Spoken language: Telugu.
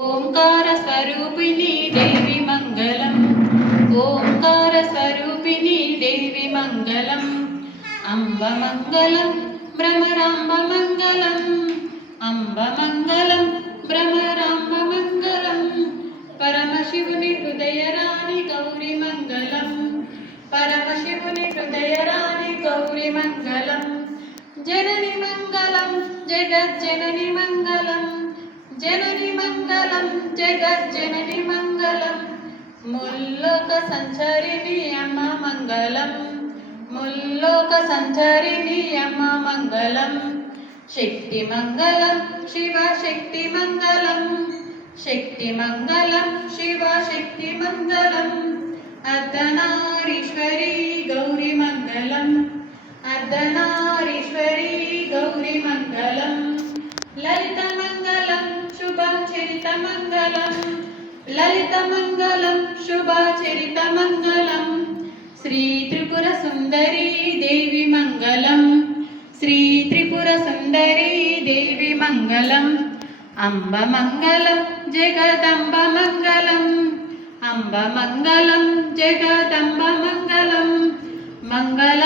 ఓంకార స్వరూపిణి దేవి మంగళం. ఓంకార స్వరూపిణి దేవి మంగళం. అంబ మంగళం భ్రమరాంబ మంగళం. అంబ మంగళం భ్రమరాంబ మంగళం. పరమశివుని హృదయరాణి గౌరి మంగళం. పరమశివుని హృదయరాణి గౌరి మంగళం. జనని మంగళం జగజ్జనని మంగళం. జనని మంగళం జగజ్జనని మంగళం. ముల్లోక సంచారిణి అమ్మ మంగళం. ముల్లోక సంచారిణి అమ్మ మంగళం. శక్తి మంగళం శివ శక్తి మంగళం. శక్తి మంగళం శివ శక్తి మంగళం. అర్ధనారీశ్వరి గౌరి మంగళం. అర్ధనారీశ్వరి గౌరి మంగళం. లలిత మంగళం శుభచరిత మంగళం. లలిత మంగళం శుభచరిత మంగళం. శ్రీ త్రిపుర సుందరి దేవి మంగళం. శ్రీ త్రిపుర సుందరి దేవి మంగళం. అంబ మంగళం జగదంబ మంగళం. అంబ మంగళం జగదంబ మంగళం. మంగళ